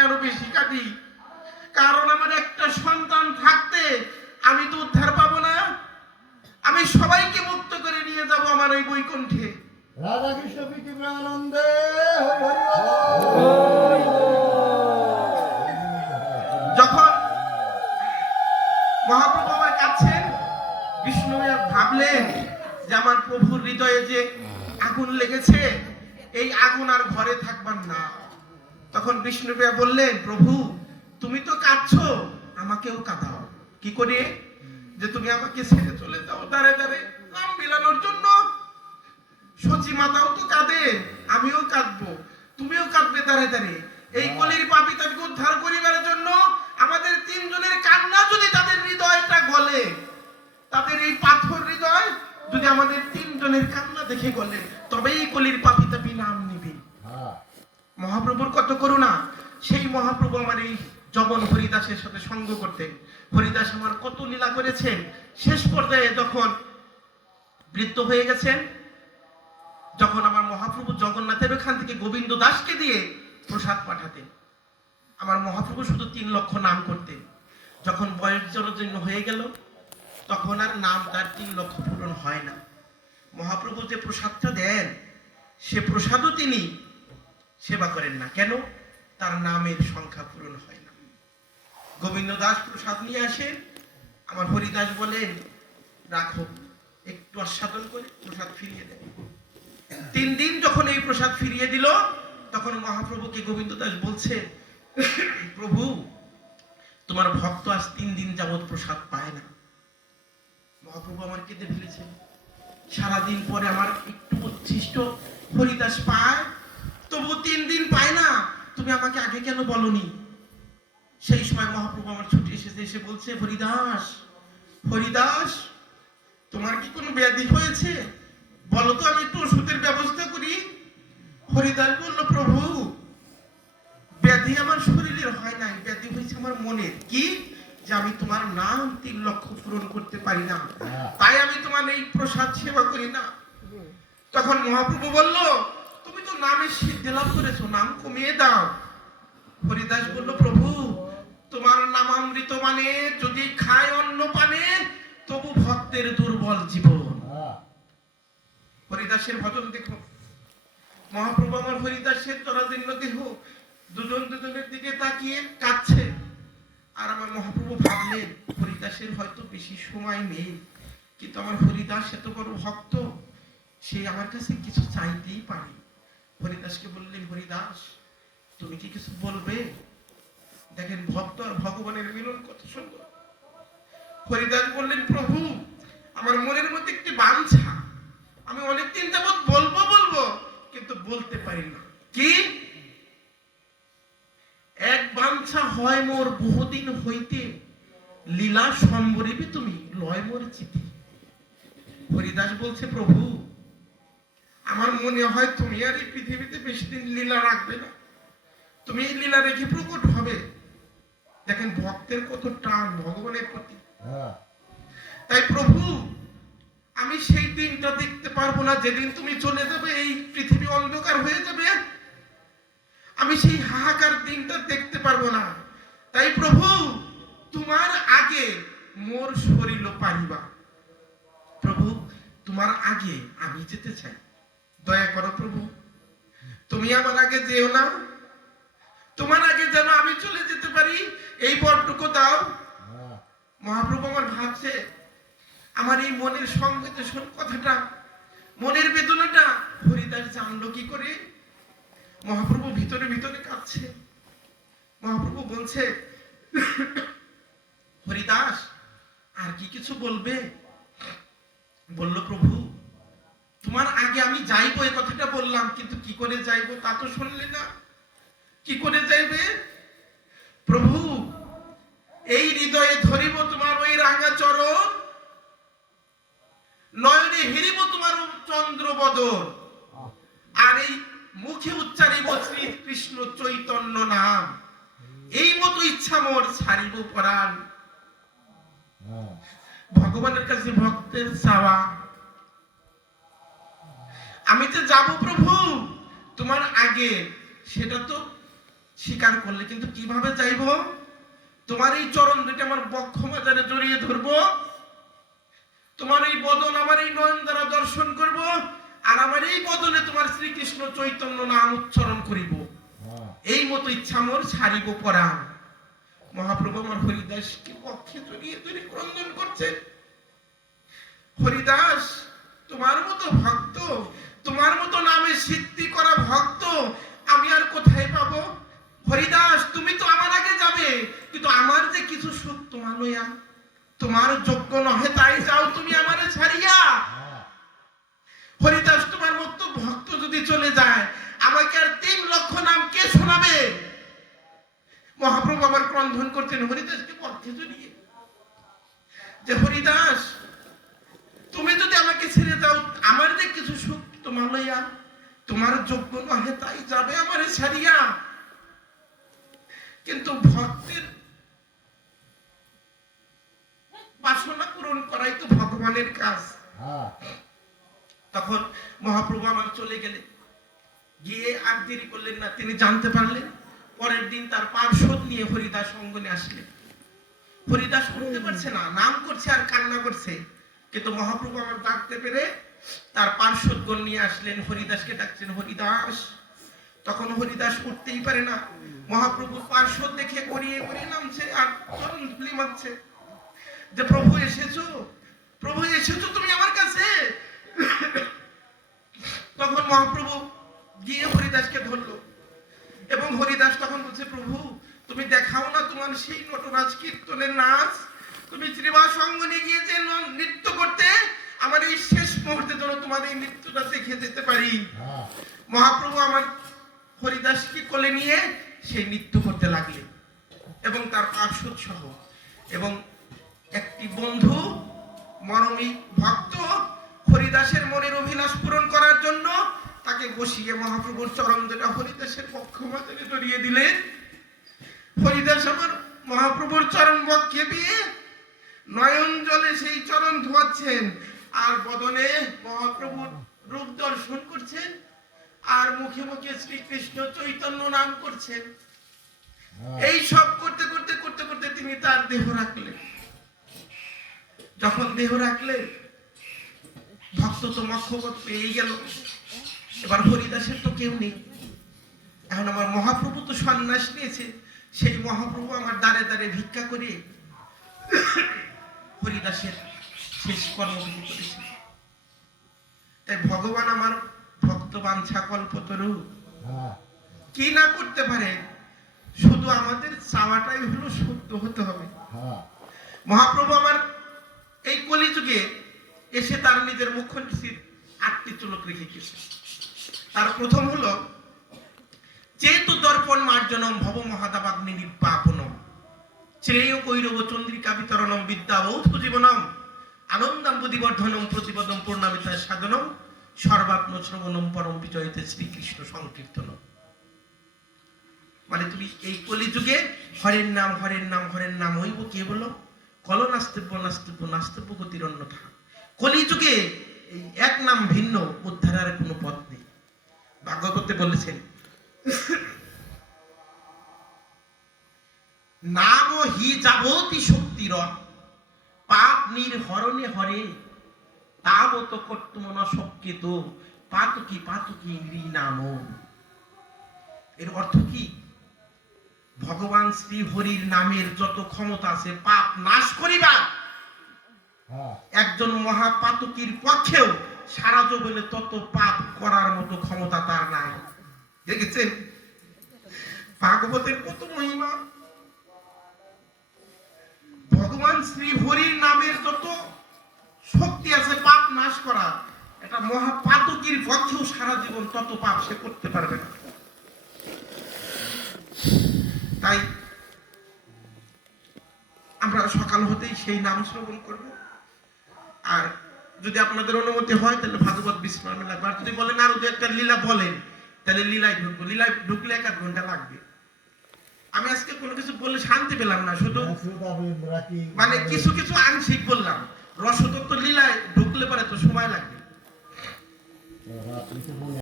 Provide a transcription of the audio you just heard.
সামনে আরো বেশি কাঁদি, কারণ আমার একটা সন্তান থাকতে আমি তো উদ্ধার পাবো না। আমি সবাইকে মুক্ত করে নিয়ে যাব আমার ওই বৈকুণ্ঠে। রাধা কৃষ্ণ পৃথিবী আনন্দে যখন মহাপ্রভু আমার কাছেন, বিষ্ণু ভাবলেন যে আমার প্রভুর হৃদয়ে যে আগুন লেগেছে, এই আগুন আর ঘরে থাকবার না। তখন বিষ্ণু বললেন, প্রভু তুমি তো কাঁদছো, আমাকেও কাঁদাও। কি করে? যে তুমি আমাকে ছেড়ে চলে যাও দাঁড়ে দাঁড়ে নাম বিলানোর জন্য। সচি মাতাও তো কাঁদে, আমিও কাঁদবো, তুমিও কাঁদবে দাঁড়ে দাঁড়ে। এই কলির পাপী তাকে উদ্ধার করিবার জন্য আমাদের তিনজনের কান্না যদি তাদের হৃদয়টা গলে, তাদের এই পাথর হৃদয় যদি আমাদের তিনজনের কান্না দেখে গলে, তবেই এই কলির পাপী তাপী নাম নিবে। মহাপ্রভুর কত করুণা! সেই মহাপ্রভু আমার এই জগন হরিদাসের সাথে সঙ্গ করতেন। হরিদাস আমার কত লীলা করেছেন। শেষ পর্যায়ে যখন বৃদ্ধ হয়ে গেছেন, যখন আমার মহাপ্রভু জগন্নাথের ওখান থেকে গোবিন্দ দাসকে দিয়ে প্রসাদ পাঠাতেন, আমার মহাপ্রভু শুধু 3 লক্ষ নাম করতেন। যখন বয়স জন্য হয়ে গেল, তখন আর নাম তার 3 লক্ষ পূরণ হয় না। মহাপ্রভু যে প্রসাদটা দেন, সে প্রসাদও তিনি সেবা করেন না। কেন? তার নামের সংখ্যা পূরণ হয় না। গোবিন্দ দাস প্রসাদ নিয়ে আসেন, আমার হরিদাস বলেন, রাখো, একটু আস্বাদন করে প্রসাদ ফিরিয়ে দেন। 3 দিন যখন এই প্রসাদ ফিরিয়ে দিল, তখন মহাপ্রভুকে গোবিন্দ দাস বলছে, প্রভু তোমার ভক্ত আজ 3 দিন যাবৎ প্রসাদ পায় না। মহাপ্রভু আমার কেঁদে ফেলেছে। সারাদিন পরে আমার একটু উচ্ছিষ্ট হরিদাস পায়, তবু 3 দিন পায় না, তুমি আমাকে আগে কেন বলনি? সেই সময় মহাপ্রভু আমার ছুটি এসেছে, এসে বলছে, হরিদাস, হরিদাস তোমার কি কোনো ব্যাধি হয়েছে? বলো তো, আমি একটু ওষুধের ব্যবস্থা করি। হরিদাস বলল, প্রভু ব্যাধি আমার শরীরের হয় নাই, ব্যাধি হয়েছে আমার মনের। কি? যে আমি তোমার নাম 3 লক্ষ পূরণ করতে পারি না, তাই আমি তোমার এই প্রসাদ সেবা করি না। তখন মহাপ্রভু বলল, তুমি তো নামের সিদ্ধি লাভ করেছো, নাম কমিয়ে দাও। হরিদাস বলল, প্রভু তোমার নামামৃত মানে যদি খায় অন্য পানে, তবু ভক্তের দুর্বল জীবন। হরিদাসের ভজন দেখো। মহাপ্রভু আমার হরিদাসের জরাজীর্ণ দেহ, দুজন দুজনের দিকে তাকিয়ে কাঁদছে। আর আমার মহাপ্রভু ভাবলেন, হরিদাসের হয়তো বেশি সময় নেই, কিন্তু আমার হরিদাস এত বড় ভক্ত, সে আমার কাছে কিছু চাইতেই পারে। হরিদাসকে বললেন, হরিদাস তুমি কি কিছু বলবে? দেখেন ভক্ত আর ভগবানের মিলন কত সুন্দর। হরিদাস বললেন, প্রভু আমার মনের মধ্যে একটি বাঞ্ছা, আমি অনেকদিন যাবৎ বলবো বলবো কিন্তু বলতে পারি না। কি? এক বাঞ্ছা হয় মোর বহুদিন হইতে, লীলা সম্বরিবে তুমি লয় মোর চিঠি। হরিদাস বলছে, প্রভু আমার মনে হয় তুমি আর এই পৃথিবীতে বেশি দিন লীলা রাখবে না, তুমি এই লীলা রেখে প্রকট হবে। দেখেন ভক্তের কত টান ভগবানের প্রতি। তাই প্রভু আমি সেই দিনটা দেখতে পারবো না, যেদিন তুমি চলে যাবে, এই পৃথিবী অন্ধকার হয়ে যাবে, আমি সেই হাহাকার দিনটা দেখতে পারবো না। তাই প্রভু তোমার আগে মোর শরীর পারিবা। প্রভু তোমার আগে আমি যেতে চাই, দয়া করো প্রভু, তুমি আমার আগে যেও না, তোমার আগে যেন আমি চলে যেতে পারি, এই বরটুকু দাও। মহাপ্রভু আমার ভাবছে, আমার এই মনের সংবেদনশীল কথাটা, মনের বেদনাটা হরিদাস জানলো কি করে? মহাপ্রভু ভিতরে ভিতরে কাঁদছে। মহাপ্রভু বলছে, হরিদাস আর কি কিছু বলবে? বলল, প্রভু তোমার আগে আমি যাইবো এই কথাটা বললাম, কিন্তু কি করে যাইবো তা তো শুনলে না। কি করে যাইবে? প্রভু এই হৃদয়ে ধরিব তোমার ওই রাঙা চরণ, নয়নে হেরিব তোমার চন্দ্র বদন, আর এই মুখে উচ্চারিব শ্রী কৃষ্ণ চৈতন্য নাম, এই মতো ইচ্ছা মোর ছাড়িব পরাণ। ভগবানের কাছে ভক্তের চাওয়া, আমি যে যাব প্রভু তোমার আগে, সেটা তো স্বীকার করলে, কিন্তু কিভাবে যাইব? তোমার এই চরণ দুটি আমার বক্ষ মাজারে জড়িয়ে ধরবো, তোমার এই বদন আমার এই নয়ন দ্বারা দর্শন করব, আর আমার এই বদনে তোমার শ্রীকৃষ্ণ চৈতন্য নাম উচ্চারণ করিব। এই মতো ইচ্ছা মোর ছাড়িব পরাণ। মহাপ্রভু আমার হরিদাসকে পক্ষে জড়িয়ে ধরে ক্রন্দন করছেন। হরিদাস, তোমার মতো ভক্ত, তোমার মতো নামে সিদ্ধি করা ভক্ত আমি আর কোথায় পাবো? হরিদাস, তুমি তো আমার আগে যাবে, কিন্তু আমার যে কিছু সুখ তোমার লইয়া, তোমার যোগ্য নহে তাই যাও তুমি আমারে ছাড়িয়া। হরিদাস, তোমার মতো ভক্ত যদি চলে যায়, আমাকে আর 3 লক্ষ নাম কে শোনাবে? মহাপ্রভু আমার ক্রন্দন করতেন হরিদাসকে পক্ষে জড়িয়ে, যে হরিদাস, তুমি যদি আমাকে ছেড়ে দাও, আমার যে কিছু সুখ তোমার লইয়া, তোমার যোগ্য নহে তাই যাবে আমারে ছাড়িয়া। কিন্তু ভক্তের বাসনা পূরণ করাই তো ভগবানের কাজ। তখন মহাপ্রভু আমার চলে গেলে, গিয়ে আর দেরি করলেন না, তিনি জানতে পারলেন। পরের দিন তার পার্শ্বদ নিয়ে হরিদাস অঙ্গনে আসলেন। হরিদাস শুনতে পারছে না, নাম করছে আর কান্না করছে, কিন্তু মহাপ্রভু আমার ডাকতে পেরে তার পার্শ্বদগণ নিয়ে আসলেন, হরিদাসকে ডাকছেন, হরিদাস। তখন হরিদাস উঠতেই পারে না। মহাপ্রভু পার্শ্বদ দেখে গড়িয়ে গড়িয়ে নামছে আর চরণ ধুলি মারছে, যে প্রভু এসেছো, প্রভু এসেছো তুমি আমার কাছে। তখন মহাপ্রভু গিয়ে হরিদাসকে ধরলো, এবং হরিদাস তখন বলছে, প্রভু তুমি দেখাও না তোমার সেই নটরাজ কীর্তনের নাচ, তুমি শ্রীবাস অঙ্গনে গিয়ে যে নৃত্য করতে, আমার এই শেষ মুহূর্তে যেন তোমার এই নৃত্যটা দেখে যেতে পারি। মহাপ্রভু আমার হরিদাসকে কোলে নিয়ে সেই নৃত্য করতে লাগলেন, এবং তার পার্শ্বদ সহ, এবং একটি বন্ধু মরমী ভক্ত হরিদাসের মনের অভিলাষ পূরণ করার জন্য তাকে বসিয়ে মহাপ্রভুর চরণ দুটা হরিদাসের পক্ষ মাঝে জড়িয়ে দিলেন। হরিদাস আমার মহাপ্রভুর চরণ বক্ষে দিয়ে নয়ন জলে সেই চরণ ধোয়াচ্ছেন, আর বদনে মহাপ্রভুর রূপ দর্শন করছেন, আর মুখে মুখে শ্রীকৃষ্ণ চৈতন্য নাম করছেন। এই সব করতে করতে করতে করতে তিনি তার দেহ রাখলেন। যখন দেহ রাখলেন, ভক্ত তো মক্ষপথ পেয়ে গেল। এবার হরিদাসের তো কেউ নেই, এখন আমার মহাপ্রভু তো সন্ন্যাস নিয়েছে, সেই মহাপ্রভু আমার দ্বারে দ্বারে ভিক্ষা করে হরিদাসের শেষ কর্মবিধি করেছে। তাই ভগবান আমার ভক্ত বাঞ্ছা কল্পতরু কি না করতে পারে, শুধু আমাদের চাওয়াটাই হলো সত্য হতে হবে। মহাপ্রভু আমার এই কলিযুগে এসে তার নিজের মুখ্যমন্ত্রীর 8টি চলক রেখে গেছে। তার প্রথম হলো, চেতু দর্পণ মার্জনম ভব মহাদাবাগ্নি নির্বাপনম শ্রেয় কৈরব চন্দ্রিকা বিতরণম বিদ্যাবৌধ জীবনম আনন্দম বুদ্ধিবর্ধনম প্রতিপদম পূর্ণামিতা সাধনম সর্বাত্ম শ্রবণম পরম বিজয়তে শ্রীকৃষ্ণ সংকীর্তনম। মানে তুমি এই কলিযুগে হরের নাম হরের নাম হরের নাম হইব কেবল কল নাস্তিব্য নাস্তিব্য নাস্তিব্য গতির অন্যথা। কলিযুগে এই এক নাম ভিন্ন, উদ্ধারের কোনো পথ নেই। ভাগবতে বলেছেন, নাম হি যাবতি শক্তির পাপ নির্হরণে হরে তাবত কর্তুম ন শক্যেত পাতকি পাতকি নৃনাম। এর অর্থ কি? ভগবান শ্রী হরির নামের যত ক্ষমতা আছে পাপ নাশ করিবার, একজন মহাপাতকীর পক্ষেও সারা জীবনে তত পাপ করার মতো ক্ষমতা তার নাই। দেখেছেন ভাগবতের কত মহিমা। ভগবান শ্রী হরির নামের যত শক্তি আছে পাপ নাশ করা, এটা মহাপাতকীর পক্ষেও সারা জীবন তত পাপ সে করতে পারবে না। তাই আমরা সকাল হতেই সেই নাম শ্রবণ করব। আর যদি আপনাদের অনুমতি হয় তাহলে ভাগবত বিস্মরণ লাগবে, আর যদি বলেন আর একটা লীলা বলেন তাহলে লীলায় ঢুকবো। লীলায় ঢুকলে 1 ঘন্টা লাগবে। আমি আজকে কোনো কিছু বলে শান্তি পেলাম না, শুধু মানে কিছু কিছু আংশিক বললাম। রসতত্ত্ব লীলায় ঢুকলে পরে তো সময় লাগবে।